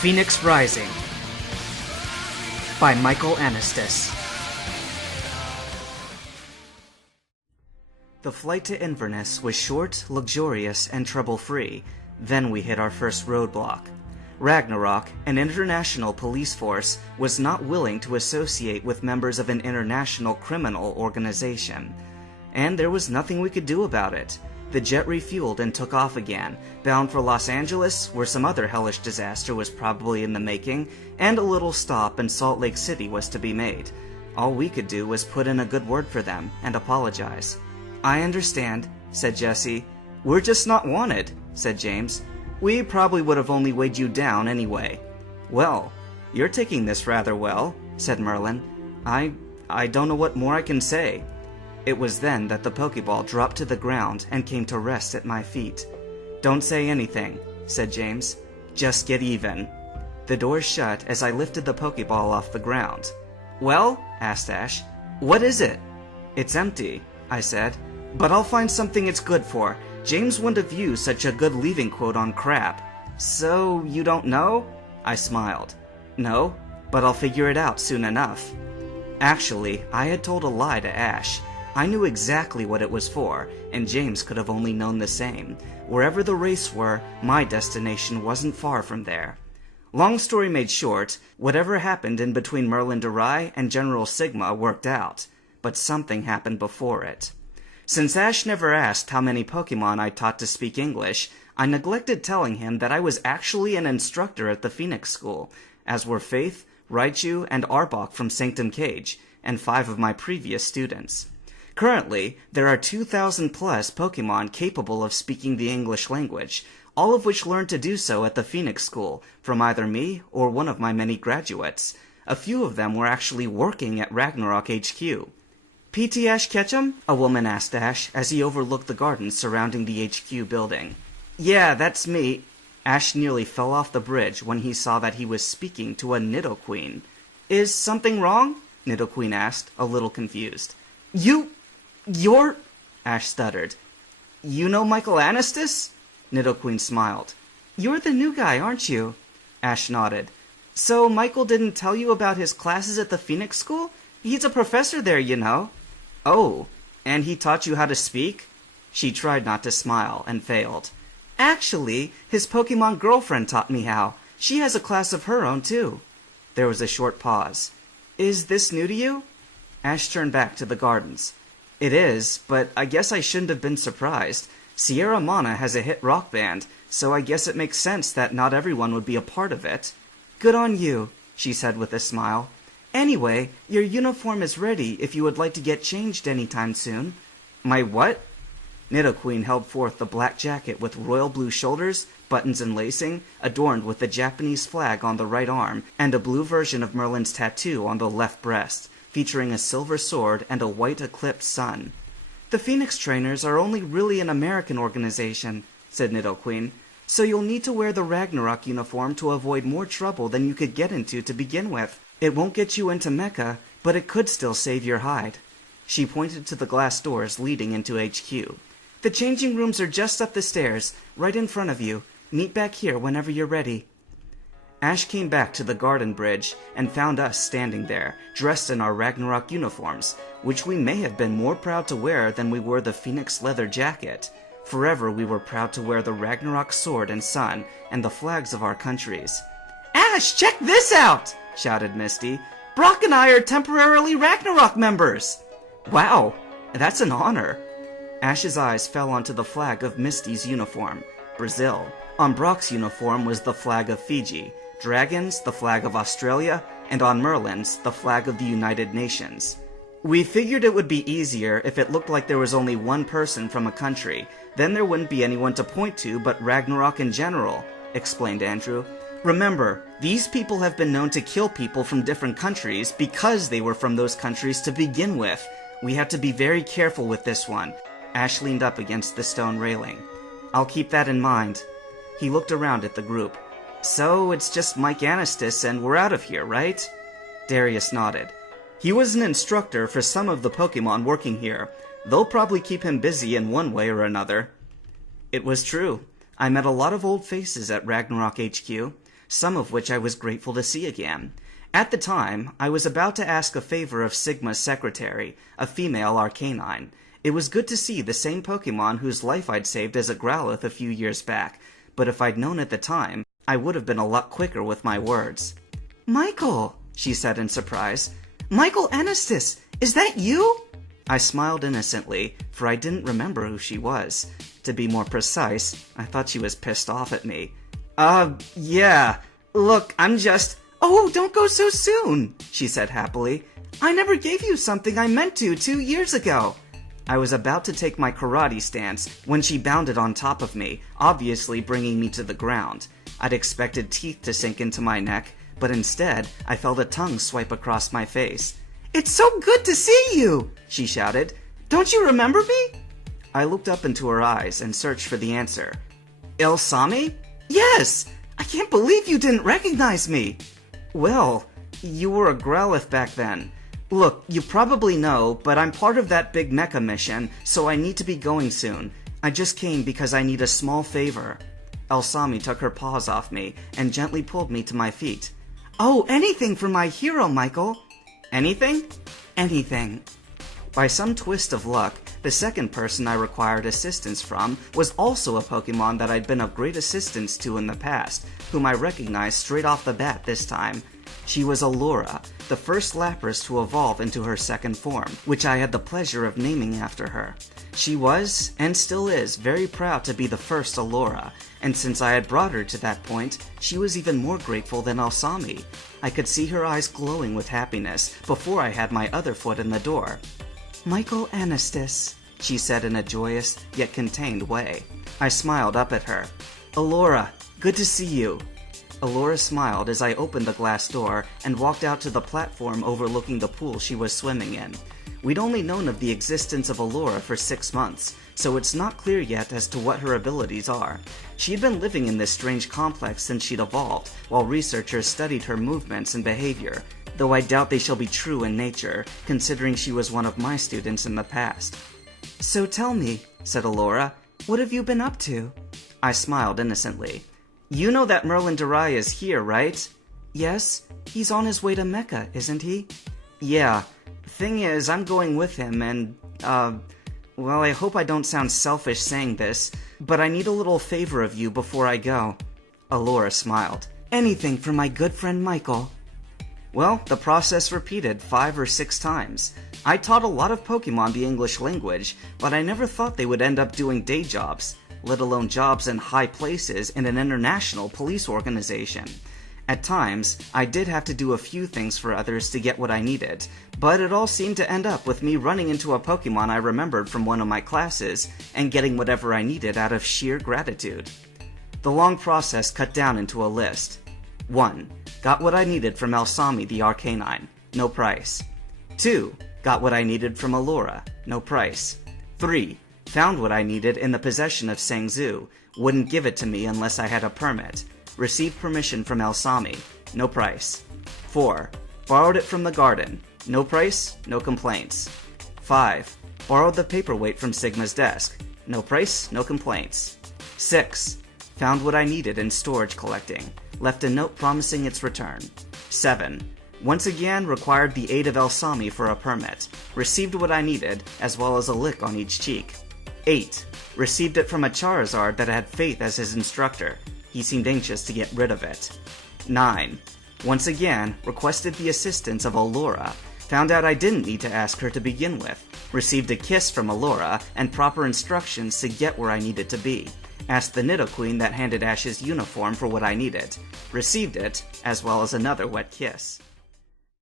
Phoenix Rising by Michael Anastas. The flight to Inverness was short, luxurious, and trouble-free. Then we hit our first roadblock. Ragnarok, an international police force, was not willing to associate with members of an international criminal organization. And there was nothing we could do about it. The jet refueled and took off again, bound for Los Angeles, where some other hellish disaster was probably in the making, and a little stop in Salt Lake City was to be made. All we could do was put in a good word for them and apologize. "I understand," said Jesse. "We're just not wanted," said James. "We probably would have only weighed you down anyway." "Well, you're taking this rather well," said Merlin. I don't know what more I can say." It was then that the Pokeball dropped to the ground and came to rest at my feet. "Don't say anything," said James. "Just get even." The door shut as I lifted the Pokeball off the ground. "Well?" asked Ash. "What is it?" "It's empty," I said. "But I'll find something it's good for. James wouldn't have used such a good leaving quote on crap." "So, you don't know?" I smiled. "No, but I'll figure it out soon enough." Actually, I had told a lie to Ash. I knew exactly what it was for, and James could have only known the same. Wherever the wraiths were, my destination wasn't far from there. Long story made short, whatever happened in between Merlin Durai and General Sigma worked out, but something happened before it. Since Ash never asked how many Pokemon I taught to speak English, I neglected telling him that I was actually an instructor at the Phoenix School, as were Faith, Raichu, and Arbok from Sanctum Cage, and 5 of my previous students. Currently, there are 2,000 plus Pokemon capable of speaking the English language, all of which learned to do so at the Phoenix School, from either me or one of my many graduates. A few of them were actually working at Ragnarok HQ. "PT Ash Ketchum?" a woman asked Ash as he overlooked the gardens surrounding the HQ building. "Yeah, that's me." Ash nearly fell off the bridge when he saw that he was speaking to a Nidoqueen. "Is something wrong?" Nidoqueen asked, a little confused. You're... Ash stuttered. "You know Michael Anastas?" Nidoqueen smiled. "You're the new guy, aren't you?" Ash nodded. "So Michael didn't tell you about his classes at the Phoenix School? He's a professor there, you know." "Oh, and he taught you how to speak?" She tried not to smile, and failed. "Actually, his Pokemon girlfriend taught me how. She has a class of her own, too." There was a short pause. "Is this new to you?" Ash turned back to the gardens. "It is, but I guess I shouldn't have been surprised. Sierra Mana has a hit rock band, so I guess it makes sense that not everyone would be a part of it." "Good on you," she said with a smile. "Anyway, your uniform is ready if you would like to get changed anytime soon." "My what?" Nidoqueen held forth the black jacket with royal blue shoulders, buttons and lacing, adorned with the Japanese flag on the right arm, and a blue version of Merlin's tattoo on the left breast, featuring a silver sword and a white eclipsed sun. "The Phoenix Trainers are only really an American organization," said Nidoqueen, "so you'll need to wear the Ragnarok uniform to avoid more trouble than you could get into to begin with. It won't get you into Mecca, but it could still save your hide." She pointed to the glass doors leading into HQ. "The changing rooms are just up the stairs, right in front of you. Meet back here whenever you're ready." Ash came back to the garden bridge and found us standing there, dressed in our Ragnarok uniforms, which we may have been more proud to wear than we were the Phoenix leather jacket. Forever we were proud to wear the Ragnarok sword and sun and the flags of our countries. "Ash, check this out!" shouted Misty. "Brock and I are temporarily Ragnarok members!" "Wow, that's an honor." Ash's eyes fell onto the flag of Misty's uniform, Brazil. On Brock's uniform was the flag of Fiji, Dragon's the flag of Australia, and on Merlin's the flag of the United Nations. "We figured it would be easier if it looked like there was only one person from a country. Then there wouldn't be anyone to point to but Ragnarok in general," explained Andrew. "Remember, these people have been known to kill people from different countries because they were from those countries to begin with. We have to be very careful with this one." Ash leaned up against the stone railing. "I'll keep that in mind." He looked around at the group. "So it's just Mike Anastas and we're out of here, right?" Darius nodded. "He was an instructor for some of the Pokemon working here. They'll probably keep him busy in one way or another." It was true. I met a lot of old faces at Ragnarok HQ. some of which I was grateful to see again. At the time, I was about to ask a favor of Sigma's secretary, a female Arcanine. It was good to see the same Pokemon whose life I'd saved as a Growlithe a few years back, but if I'd known at the time, I would have been a lot quicker with my words. "Michael," she said in surprise. "Michael Anastas, is that you?" I smiled innocently, for I didn't remember who she was. To be more precise, I thought she was pissed off at me. Yeah. Look, I'm just... "Oh, don't go so soon," she said happily. "I never gave you something I meant to 2 years ago." I was about to take my karate stance when she bounded on top of me, obviously bringing me to the ground. I'd expected teeth to sink into my neck, but instead, I felt a tongue swipe across my face. "It's so good to see you," she shouted. "Don't you remember me?" I looked up into her eyes and searched for the answer. Elsami? "Yes! I can't believe you didn't recognize me." "Well, you were a Growlithe back then. Look, you probably know, but I'm part of that big mecha mission, so I need to be going soon. I just came because I need a small favor." Elsami took her paws off me and gently pulled me to my feet. "Oh, anything for my hero, Michael." "Anything?" "Anything." By some twist of luck, the second person I required assistance from was also a Pokemon that I'd been of great assistance to in the past, whom I recognized straight off the bat this time. She was Elora, the first Lapras to evolve into her second form, which I had the pleasure of naming after her. She was, and still is, very proud to be the first Elora, and since I had brought her to that point, she was even more grateful than Elsami. I could see her eyes glowing with happiness before I had my other foot in the door. "Michael Anastas," she said in a joyous, yet contained way. I smiled up at her. "Elora, good to see you." Elora smiled as I opened the glass door and walked out to the platform overlooking the pool she was swimming in. We'd only known of the existence of Elora for 6 months, so it's not clear yet as to what her abilities are. She'd been living in this strange complex since she'd evolved, while researchers studied her movements and behavior, though I doubt they shall be true in nature, considering she was one of my students in the past. "So tell me," said Elora, "what have you been up to?" I smiled innocently. "You know that Merlin Durai is here, right?" "Yes, he's on his way to Mecca, isn't he?" "Yeah. Thing is, I'm going with him and, well, I hope I don't sound selfish saying this, but I need a little favor of you before I go." Elora smiled. "Anything for my good friend Michael." Well, the process repeated 5 or 6 times. I taught a lot of Pokemon the English language, but I never thought they would end up doing day jobs, let alone jobs in high places in an international police organization. At times, I did have to do a few things for others to get what I needed, but it all seemed to end up with me running into a Pokemon I remembered from one of my classes and getting whatever I needed out of sheer gratitude. The long process cut down into a list. 1. Got what I needed from Elsami the Arcanine. No price. 2. Got what I needed from Elora. No price. 3. Found what I needed in the possession of Sangzu. Wouldn't give it to me unless I had a permit. Received permission from Elsami. No price. 4. Borrowed it from the garden. No price, no complaints. 5. Borrowed the paperweight from Sigma's desk. No price, no complaints. 6. Found what I needed in storage collecting. Left a note promising its return. 7. Once again required the aid of Elsami for a permit. Received what I needed, as well as a lick on each cheek. 8. Received it from a Charizard that had Faith as his instructor. He seemed anxious to get rid of it. 9. Once again, requested the assistance of Elora. Found out I didn't need to ask her to begin with. Received a kiss from Elora and proper instructions to get where I needed to be. Asked the Nidoqueen that handed Ash's uniform for what I needed. Received it, as well as another wet kiss.